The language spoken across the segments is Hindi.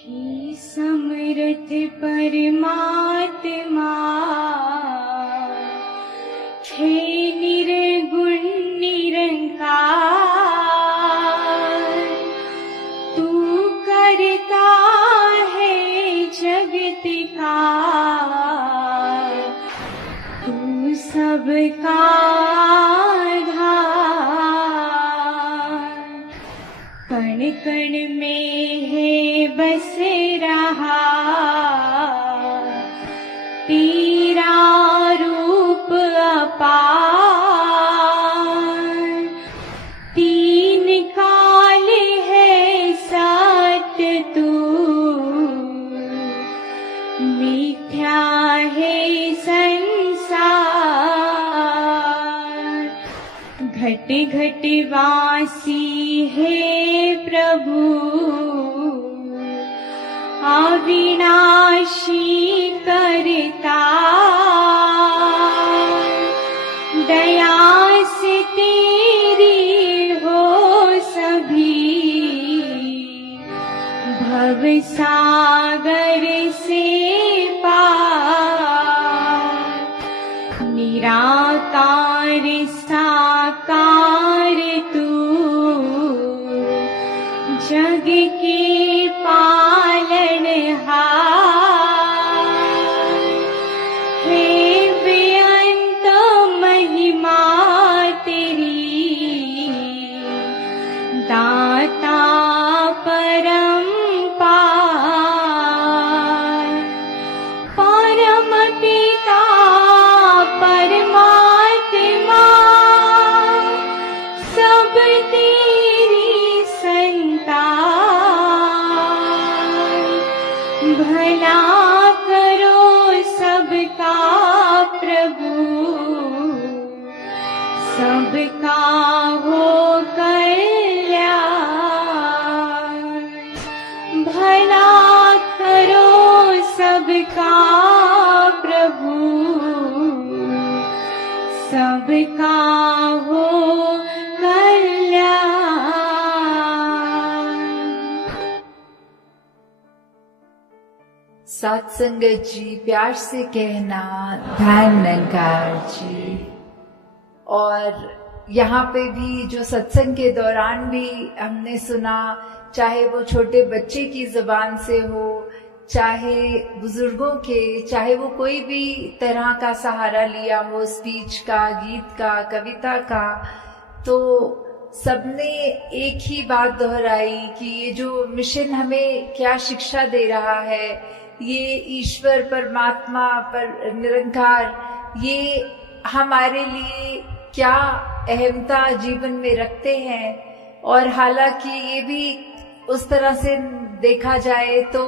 हे समर्थ परमात्मा, हे निर्गुण निरंकार, तू करता है जगत का, तू सबका आधार। कण कण में है बस रहा तेरा रूप अपार। तीन काल है सत्य तू, मिथ्या है संसार। घट घट वासी है प्रभु, अविनाशी करता। दया से तेरी हो सभी, भव सागर से पार। निराकार साकार तू, जग के पालनहार। हे बेअंत महिमा तेरी, दाता परम्पार। परम पिता परमात्मा, सब तेरी संतान। भला करो सबका प्रभु, सबका हो कल्याण। भला करो सबका प्रभु, सबका हो कल्याण। सत्संगत जी प्यार से कहना ध्यान निरंकार जी। और यहाँ पे भी जो सत्संग के दौरान भी हमने सुना, चाहे वो छोटे बच्चे की जुबान से हो, चाहे बुजुर्गों के, चाहे वो कोई भी तरह का सहारा लिया हो, स्पीच का, गीत का, कविता का, तो सबने एक ही बात दोहराई कि ये जो मिशन हमें क्या शिक्षा दे रहा है, ये ईश्वर परमात्मा पर निरंकार, ये हमारे लिए क्या अहमता जीवन में रखते हैं। और हालांकि ये भी उस तरह से देखा जाए तो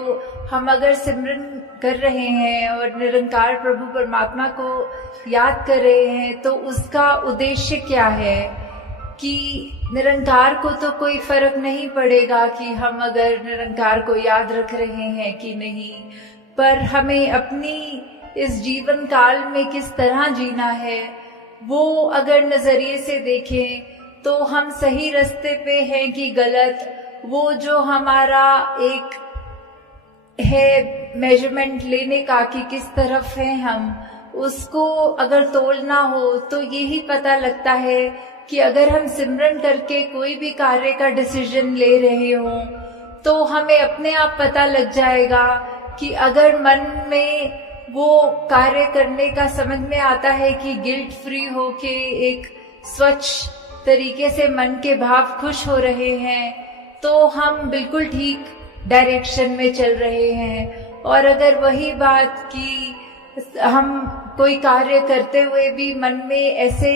हम अगर सिमरन कर रहे हैं और निरंकार प्रभु परमात्मा को याद कर रहे हैं, तो उसका उद्देश्य क्या है कि निरंकार को तो कोई फर्क नहीं पड़ेगा कि हम अगर निरंकार को याद रख रहे हैं कि नहीं, पर हमें अपनी इस जीवन काल में किस तरह जीना है, वो अगर नजरिए से देखें तो हम सही रास्ते पे हैं कि गलत। वो जो हमारा एक है मेजरमेंट लेने का कि किस तरफ है हम, उसको अगर तोलना हो तो यही पता लगता है कि अगर हम सिमरन करके कोई भी कार्य का डिसीजन ले रहे हों तो हमें अपने आप पता लग जाएगा कि अगर मन में वो कार्य करने का समझ में आता है कि गिल्ट फ्री होके एक स्वच्छ तरीके से मन के भाव खुश हो रहे हैं, तो हम बिल्कुल ठीक डायरेक्शन में चल रहे हैं। और अगर वही बात कि हम कोई कार्य करते हुए भी मन में ऐसे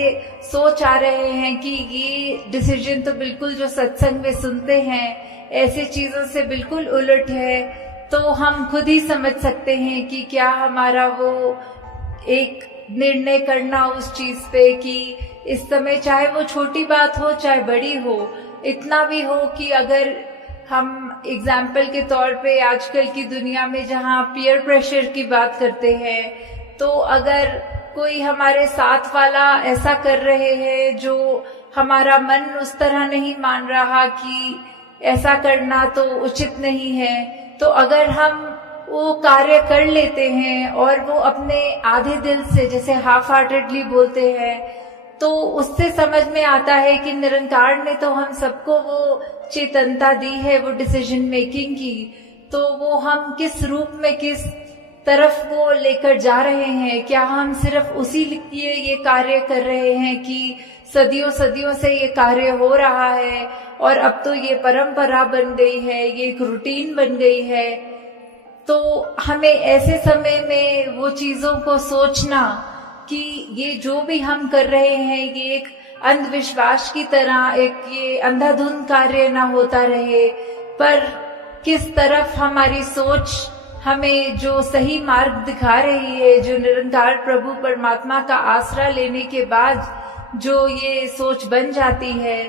सोच आ रहे हैं कि ये डिसीजन तो बिल्कुल जो सत्संग में सुनते हैं ऐसे चीजों से बिल्कुल उलट है, तो हम खुद ही समझ सकते हैं कि क्या हमारा वो एक निर्णय करना उस चीज पे कि इस समय चाहे वो छोटी बात हो चाहे बड़ी हो, इतना भी हो कि अगर हम एग्जाम्पल के तौर पे आजकल की दुनिया में जहाँ पीयर प्रेशर की बात करते हैं, तो अगर कोई हमारे साथ वाला ऐसा कर रहे हैं जो हमारा मन उस तरह नहीं मान रहा कि ऐसा करना तो उचित नहीं है, तो अगर हम वो कार्य कर लेते हैं और वो अपने आधे दिल से, जैसे हाफ हार्टेडली बोलते हैं, तो उससे समझ में आता है कि निरंकार ने तो हम सबको वो चेतनता दी है, वो डिसीजन मेकिंग की, तो वो हम किस रूप में, किस तरफ वो लेकर जा रहे हैं। क्या हम सिर्फ उसी लिए ये कार्य कर रहे हैं कि सदियों सदियों से ये कार्य हो रहा है और अब तो ये परंपरा बन गई है, ये एक रूटीन बन गई है। तो हमें ऐसे समय में वो चीजों को सोचना कि ये जो भी हम कर रहे हैं ये एक अंधविश्वास की तरह, एक ये अंधाधुंध कार्य ना होता रहे, पर किस तरफ हमारी सोच हमें जो सही मार्ग दिखा रही है, जो निरंकार प्रभु परमात्मा का आसरा लेने के बाद जो ये सोच बन जाती है,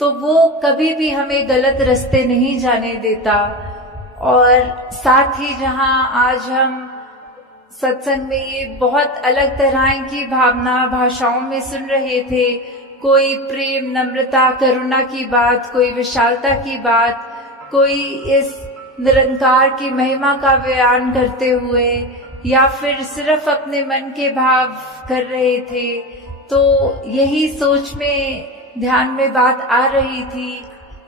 तो वो कभी भी हमें गलत रास्ते नहीं जाने देता। और साथ ही जहां आज हम सत्संग में ये बहुत अलग तरह की भावना भाषाओं में सुन रहे थे, कोई प्रेम, नम्रता, करुणा की बात, कोई विशालता की बात, कोई इस निरंकार की महिमा का बयान करते हुए या फिर सिर्फ अपने मन के भाव कर रहे थे, तो यही सोच में ध्यान में बात आ रही थी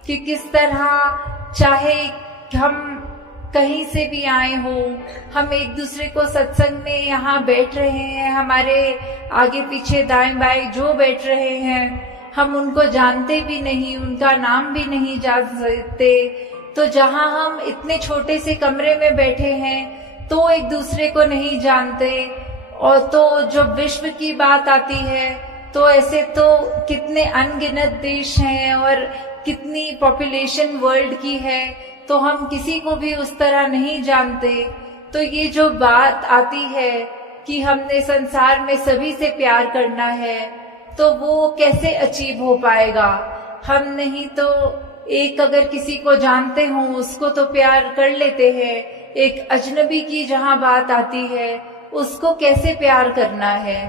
कि किस तरह, चाहे हम कहीं से भी आए हो, हम एक दूसरे को सत्संग में यहाँ बैठ रहे हैं, हमारे आगे पीछे दाएं बाएं जो बैठ रहे हैं, हम उनको जानते भी नहीं, उनका नाम भी नहीं जान सकते। तो जहाँ हम इतने छोटे से कमरे में बैठे हैं तो एक दूसरे को नहीं जानते, और तो जब विश्व की बात आती है तो ऐसे तो कितने अनगिनत देश हैं और कितनी पॉपुलेशन वर्ल्ड की है, तो हम किसी को भी उस तरह नहीं जानते। तो ये जो बात आती है कि हमने संसार में सभी से प्यार करना है, तो वो कैसे अचीव हो पाएगा? हम नहीं तो एक अगर किसी को जानते हो उसको तो प्यार कर लेते हैं, एक अजनबी की जहाँ बात आती है उसको कैसे प्यार करना है?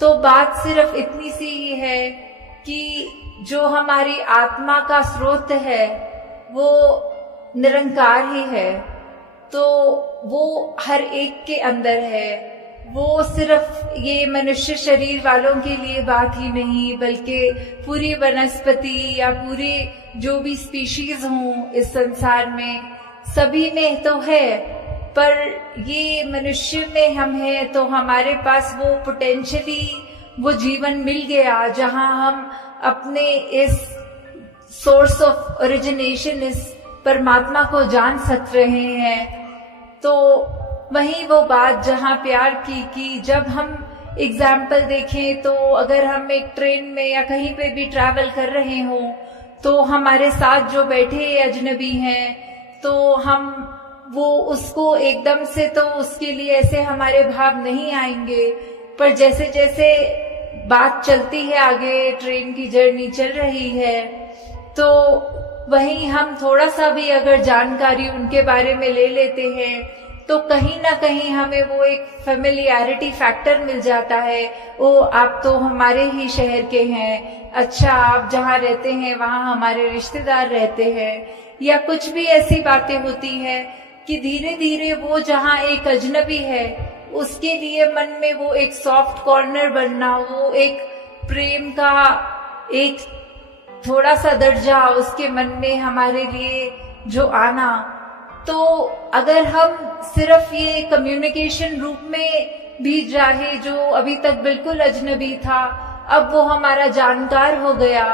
तो बात सिर्फ इतनी सी ही है कि जो हमारी आत्मा का स्रोत है वो निरंकार ही है, तो वो हर एक के अंदर है। वो सिर्फ ये मनुष्य शरीर वालों के लिए बात ही नहीं, बल्कि पूरी वनस्पति या पूरे जो भी स्पीशीज हों इस संसार में, सभी में तो है। पर ये मनुष्य में हम हैं तो हमारे पास वो पोटेंशियली वो जीवन मिल गया जहां हम अपने इस सोर्स ऑफ ओरिजिनेशन, इस परमात्मा को जान सक रहे हैं। तो वही वो बात जहाँ प्यार की कि जब हम एग्जाम्पल देखें तो अगर हम एक ट्रेन में या कहीं पे भी ट्रैवल कर रहे हो तो हमारे साथ जो बैठे अजनबी हैं, तो हम वो उसको एकदम से तो उसके लिए ऐसे हमारे भाव नहीं आएंगे, पर जैसे जैसे बात चलती है आगे, ट्रेन की जर्नी चल रही है, तो वहीं हम थोड़ा सा भी अगर जानकारी उनके बारे में ले लेते हैं तो कहीं ना कहीं हमें वो एक फेमिलियरिटी फैक्टर मिल जाता है। ओ, आप तो हमारे ही शहर के हैं, अच्छा आप जहाँ रहते हैं वहाँ हमारे रिश्तेदार रहते हैं, या कुछ भी ऐसी बातें होती है कि धीरे धीरे वो जहाँ एक अजनबी है उसके लिए मन में वो एक सॉफ्ट कॉर्नर बनना, वो एक प्रेम का एक थोड़ा सा दर्जा उसके मन में हमारे लिए जो आना। तो अगर हम सिर्फ ये कम्युनिकेशन रूप में भी चाहे, जो अभी तक बिल्कुल अजनबी था अब वो हमारा जानकार हो गया,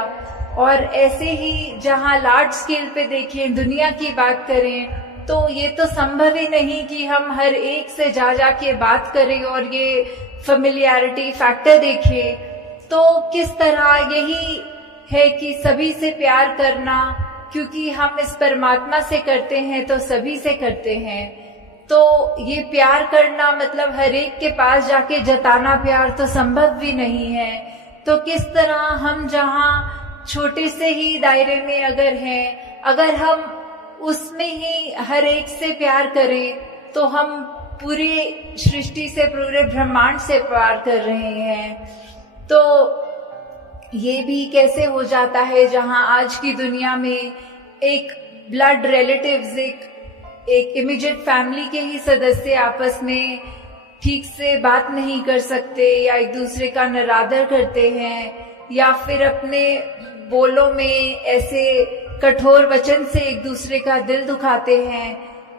और ऐसे ही जहाँ लार्ज स्केल पे देखें, दुनिया की बात करें, तो ये तो संभव ही नहीं कि हम हर एक से जा के बात करें और ये फेमिलियरिटी फैक्टर देखें। तो किस तरह यही है कि सभी से प्यार करना, क्योंकि हम इस परमात्मा से करते हैं तो सभी से करते हैं। तो ये प्यार करना मतलब हर एक के पास जाके जताना प्यार तो संभव भी नहीं है। तो किस तरह हम जहाँ छोटे से ही दायरे में अगर हैं, अगर हम उसमें ही हर एक से प्यार करें तो हम पूरी सृष्टि से, पूरे ब्रह्मांड से प्यार कर रहे हैं। तो ये भी कैसे हो जाता है जहां आज की दुनिया में एक ब्लड रिलेटिव्स, एक इमीडिएट फैमिली के ही सदस्य आपस में ठीक से बात नहीं कर सकते या एक दूसरे का निरादर करते हैं या फिर अपने बोलों में ऐसे कठोर वचन से एक दूसरे का दिल दुखाते हैं,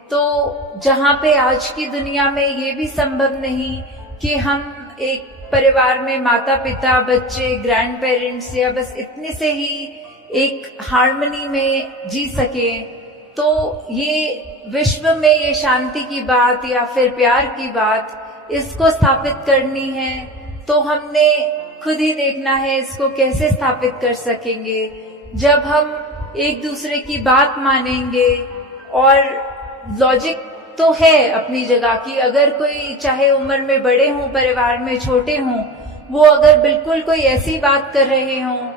तो जहाँ पे आज की दुनिया में ये भी संभव नहीं कि हम एक परिवार में माता पिता बच्चे ग्रैंड पेरेंट्स या बस इतने से ही एक हार्मनी में जी सके, तो ये विश्व में ये शांति की बात या फिर प्यार की बात इसको स्थापित करनी है तो हमने खुद ही देखना है इसको कैसे स्थापित कर सकेंगे। जब हम एक दूसरे की बात मानेंगे, और लॉजिक तो है अपनी जगह की, अगर कोई चाहे उम्र में बड़े हों परिवार में छोटे हों, वो अगर बिल्कुल कोई ऐसी बात कर रहे हों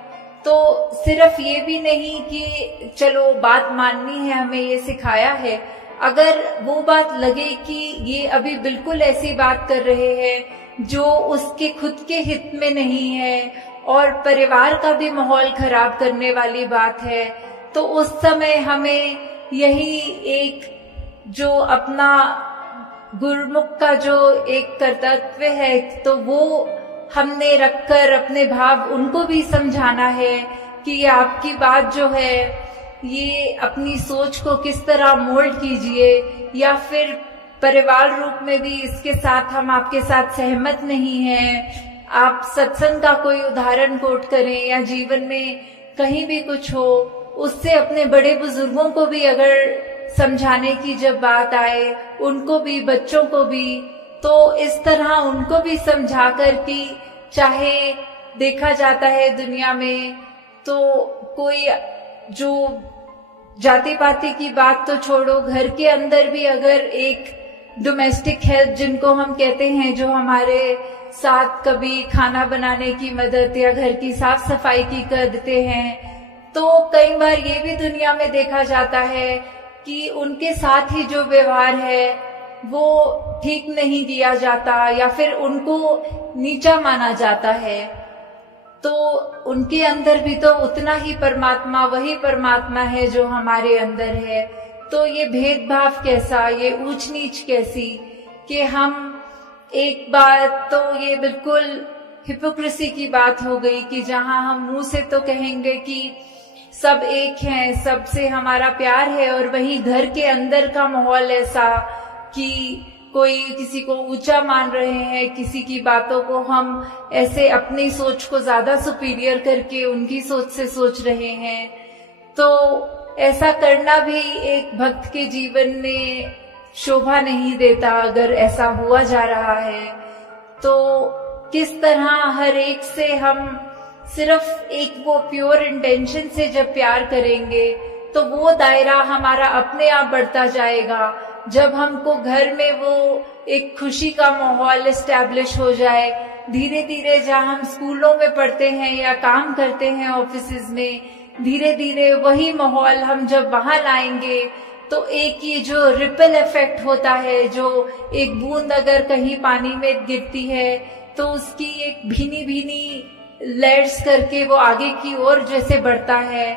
तो सिर्फ ये भी नहीं कि चलो बात माननी है हमें ये सिखाया है, अगर वो बात लगे कि ये अभी बिल्कुल ऐसी बात कर रहे हैं जो उसके खुद के हित में नहीं है और परिवार का भी माहौल खराब करने वाली बात है, तो उस समय हमें यही एक जो अपना गुरुमुख का जो एक कर्तव्य है तो वो हमने रखकर अपने भाव उनको भी समझाना है कि ये आपकी बात जो है ये अपनी सोच को किस तरह मोल्ड कीजिए, या फिर परिवार रूप में भी इसके साथ हम आपके साथ सहमत नहीं हैं। आप सत्संग का कोई उदाहरण कोट करें या जीवन में कहीं भी कुछ हो, उससे अपने बड़े बुजुर्गों को भी अगर समझाने की जब बात आए, उनको भी बच्चों को भी, तो इस तरह उनको भी समझाकर कि चाहे देखा जाता है दुनिया में तो कोई जो जाति पाति की बात तो छोड़ो, घर के अंदर भी अगर एक डोमेस्टिक हेल्प जिनको हम कहते हैं, जो हमारे साथ कभी खाना बनाने की मदद या घर की साफ सफाई की कर देते हैं, तो कई बार ये भी दुनिया में देखा जाता है कि उनके साथ ही जो व्यवहार है वो ठीक नहीं किया जाता या फिर उनको नीचा माना जाता है। तो उनके अंदर भी तो उतना ही परमात्मा, वही परमात्मा है जो हमारे अंदर है। तो ये भेदभाव कैसा, ये ऊंच नीच कैसी, कि हम एक बात तो ये बिल्कुल हिपोक्रेसी की बात हो गई कि जहां हम मुंह से तो कहेंगे कि सब एक हैं, सबसे हमारा प्यार है, और वहीं घर के अंदर का माहौल ऐसा कि कोई किसी को ऊंचा मान रहे हैं, किसी की बातों को हम ऐसे अपनी सोच को ज्यादा सुपीरियर करके उनकी सोच से सोच रहे हैं। तो ऐसा करना भी एक भक्त के जीवन में शोभा नहीं देता। अगर ऐसा हुआ जा रहा है तो किस तरह हर एक से हम सिर्फ एक वो प्योर इंटेंशन से जब प्यार करेंगे तो वो दायरा हमारा अपने आप बढ़ता जाएगा। जब हमको घर में वो एक खुशी का माहौल एस्टैब्लिश हो जाए, धीरे धीरे जहाँ हम स्कूलों में पढ़ते हैं या काम करते हैं ऑफिसेज में, धीरे धीरे वही माहौल हम जब वहां लाएंगे तो एक ये जो रिपल इफेक्ट होता है, जो एक बूंद अगर कहीं पानी में गिरती है तो उसकी एक भीनी भीनी लेयर्स करके वो आगे की ओर जैसे बढ़ता है,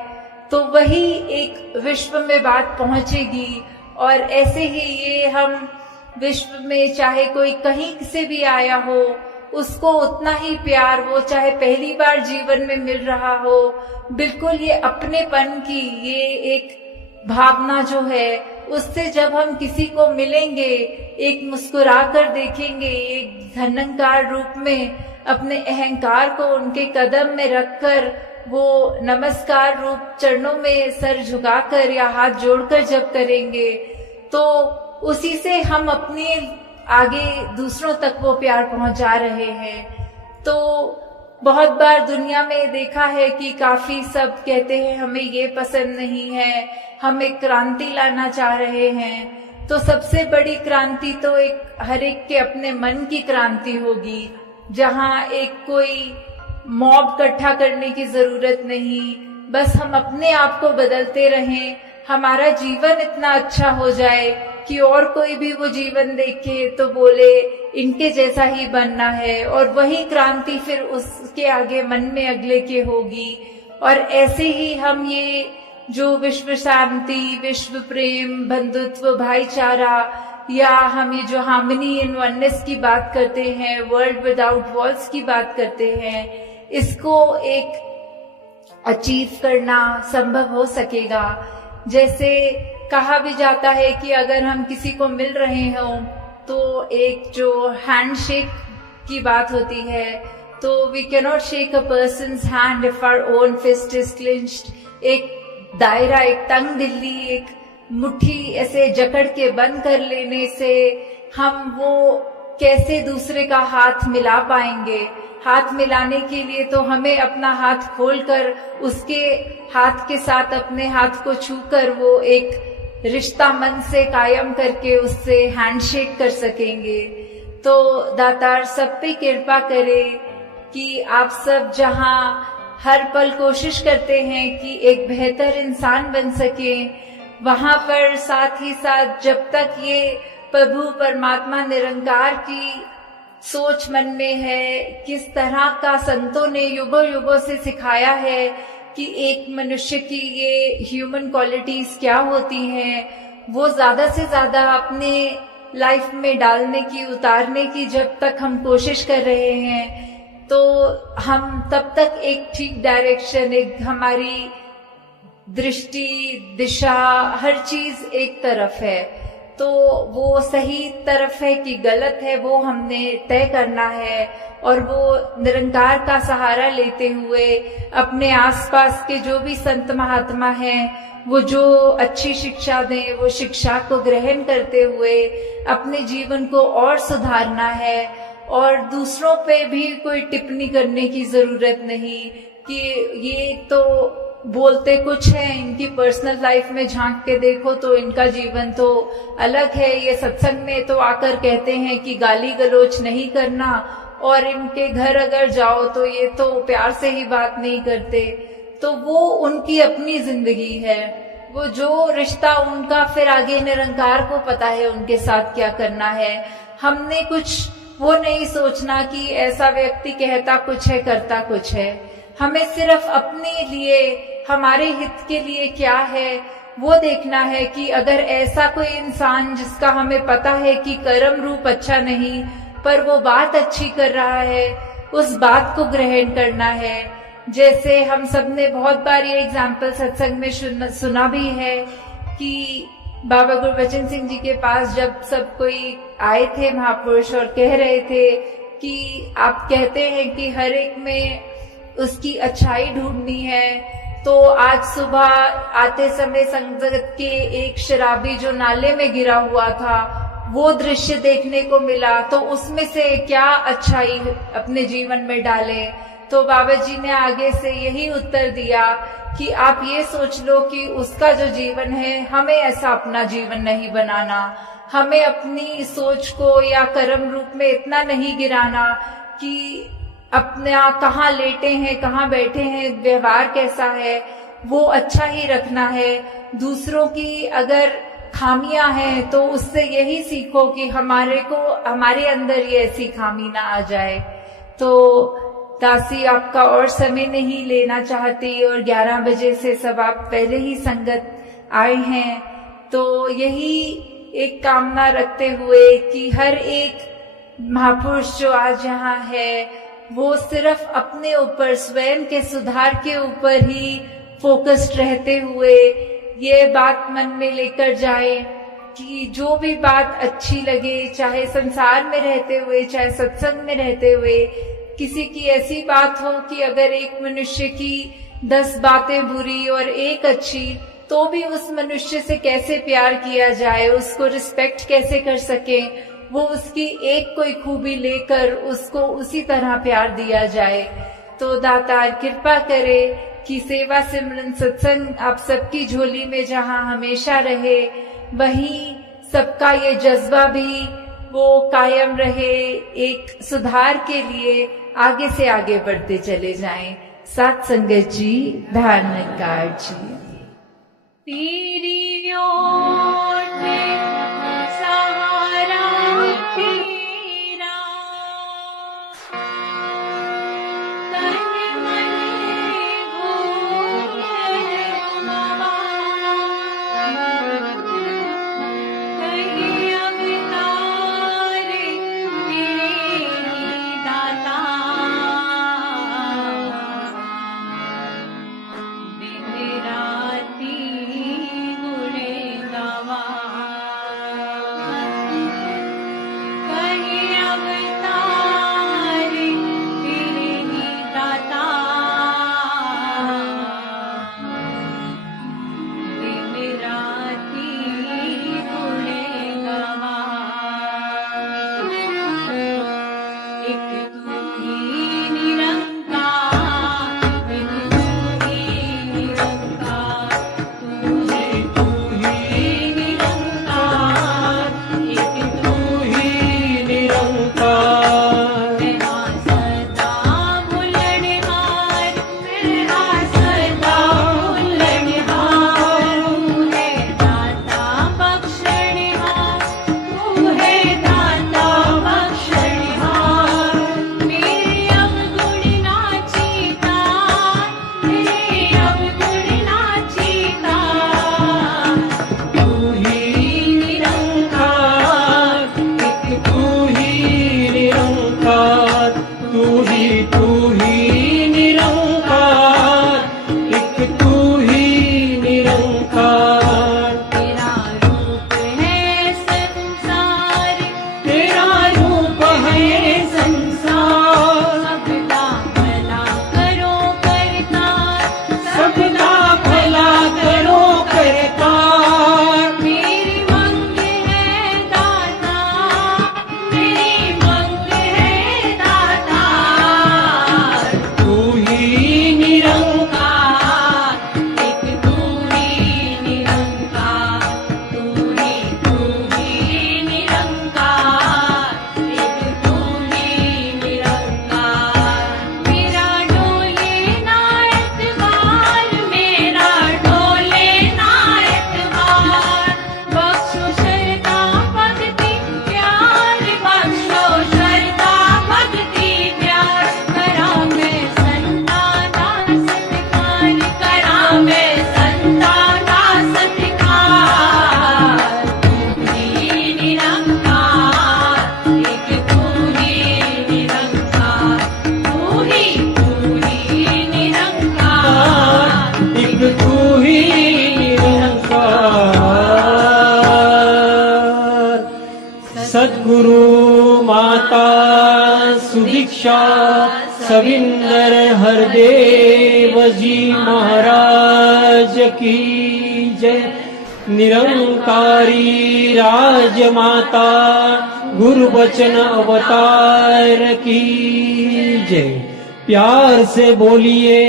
तो वही एक विश्व में बात पहुंचेगी। और ऐसे ही ये हम विश्व में चाहे कोई कहीं से भी आया हो, उसको उतना ही प्यार, वो चाहे पहली बार जीवन में मिल रहा हो, बिल्कुल ये अपनेपन की ये एक भावना जो है, उससे जब हम किसी को मिलेंगे, एक मुस्कुरा कर देखेंगे, एक धनंकार रूप में अपने अहंकार को उनके कदम में रखकर वो नमस्कार रूप चरणों में सर झुकाकर या हाथ जोड़कर जब करेंगे तो उसी से हम अपने आगे दूसरों तक वो प्यार पहुंचा रहे हैं। तो बहुत बार दुनिया में देखा है कि काफी सब कहते हैं हमें ये पसंद नहीं है, हम एक क्रांति लाना चाह रहे हैं। तो सबसे बड़ी क्रांति तो एक हर एक के अपने मन की क्रांति होगी, जहाँ एक कोई मॉब इकट्ठा करने की जरूरत नहीं, बस हम अपने आप को बदलते रहें, हमारा जीवन इतना अच्छा हो जाए कि और कोई भी वो जीवन देखे तो बोले इनके जैसा ही बनना है, और वही क्रांति फिर उसके आगे मन में अगले के होगी। और ऐसे ही हम ये जो विश्व शांति, विश्व प्रेम, बंधुत्व, भाईचारा, या हम ये जो हार्मनी इन वननेस की बात करते हैं, वर्ल्ड विदाउट वॉल्स की बात करते हैं, इसको एक अचीव करना संभव हो सकेगा। जैसे कहा भी जाता है कि अगर हम किसी को मिल रहे हों तो एक जो हैंडशेक की बात होती है, तो we cannot shake a person's hand if our own fist is clenched. एक दायरा, एक तंग दिल्ली, एक मुट्ठी ऐसे जकड़ के बंद कर लेने से हम वो कैसे दूसरे का हाथ मिला पाएंगे। हाथ मिलाने के लिए तो हमें अपना हाथ खोलकर उसके हाथ के साथ अपने हाथ को छूकर वो एक रिश्ता मन से कायम करके उससे हैंडशेक कर सकेंगे। तो दातार सब पे कृपा करे कि आप सब जहां हर पल कोशिश करते हैं कि एक बेहतर इंसान बन सके, वहां पर साथ ही साथ जब तक ये प्रभु परमात्मा निरंकार की सोच मन में है, किस तरह का संतों ने युगों युगों से सिखाया है कि एक मनुष्य की ये ह्यूमन क्वालिटीज क्या होती हैं, वो ज्यादा से ज्यादा अपने लाइफ में डालने की, उतारने की जब तक हम कोशिश कर रहे हैं, तो हम तब तक एक ठीक डायरेक्शन, एक हमारी दृष्टि, दिशा, हर चीज एक तरफ है। तो वो सही तरफ है कि गलत है, वो हमने तय करना है। और वो निरंकार का सहारा लेते हुए अपने आसपास के जो भी संत महात्मा हैं, वो जो अच्छी शिक्षा दें, वो शिक्षा को ग्रहण करते हुए अपने जीवन को और सुधारना है। और दूसरों पे भी कोई टिप्पणी करने की जरूरत नहीं कि ये तो बोलते कुछ है, इनकी पर्सनल लाइफ में झांक के देखो तो इनका जीवन तो अलग है, ये सत्संग में तो आकर कहते हैं कि गाली गलोच नहीं करना, और इनके घर अगर जाओ तो ये तो प्यार से ही बात नहीं करते। तो वो उनकी अपनी जिंदगी है, वो जो रिश्ता उनका, फिर आगे निरंकार को पता है उनके साथ क्या करना है। हमने कुछ वो नहीं सोचना कि ऐसा व्यक्ति कहता कुछ है, करता कुछ है। हमें सिर्फ अपने लिए, हमारे हित के लिए क्या है वो देखना है कि अगर ऐसा कोई इंसान जिसका हमें पता है कि कर्म रूप अच्छा नहीं, पर वो बात अच्छी कर रहा है, उस बात को ग्रहण करना है। जैसे हम सबने बहुत बार ये एग्जाम्पल सत्संग में सुना भी है कि बाबा गुरबचन सिंह जी के पास जब सब कोई आए थे महापुरुष, और कह रहे थे कि आप कहते हैं कि हर एक में उसकी अच्छाई ढूंढनी है, तो आज सुबह आते समय संगत के एक शराबी जो नाले में गिरा हुआ था, वो दृश्य देखने को मिला, तो उसमें से क्या अच्छाई अपने जीवन में डाले। तो बाबा जी ने आगे से यही उत्तर दिया कि आप ये सोच लो कि उसका जो जीवन है, हमें ऐसा अपना जीवन नहीं बनाना। हमें अपनी सोच को या कर्म रूप में इतना नहीं गिराना कि अपना कहाँ लेटे हैं, कहाँ बैठे हैं, व्यवहार कैसा है, वो अच्छा ही रखना है। दूसरों की अगर खामियां हैं तो उससे यही सीखो कि हमारे अंदर ये ऐसी खामी ना आ जाए। तो दासी आपका और समय नहीं लेना चाहती, और 11 बजे से सब आप पहले ही संगत आए हैं, तो यही एक कामना रखते हुए कि हर एक महापुरुष जो आज यहाँ है वो सिर्फ अपने ऊपर, स्वयं के सुधार के ऊपर ही फोकस्ड रहते हुए ये बात मन में लेकर जाए कि जो भी बात अच्छी लगे, चाहे संसार में रहते हुए, चाहे सत्संग में रहते हुए, किसी की ऐसी बात हो कि अगर एक मनुष्य की 10 बातें बुरी और एक अच्छी, तो भी उस मनुष्य से कैसे प्यार किया जाए, उसको रिस्पेक्ट कैसे कर सके, वो उसकी एक कोई खूबी लेकर उसको उसी तरह प्यार दिया जाए। तो दातार कृपा करे कि सेवा सिमरन सत्संग आप सबकी झोली में जहाँ हमेशा रहे, वहीं सबका ये जज्बा भी वो कायम रहे, एक सुधार के लिए आगे से आगे बढ़ते चले जाएं। साथ संगत जी, ध्यान निकार जी। तेरी ओट सहारा तेरा, तन मन भूख सद्गुरु माता सुदीक्षा सविंदर हरदेव जी महाराज की जय। निरंकारी राजमाता गुरु बचन अवतार की जय। प्यार से बोलिए।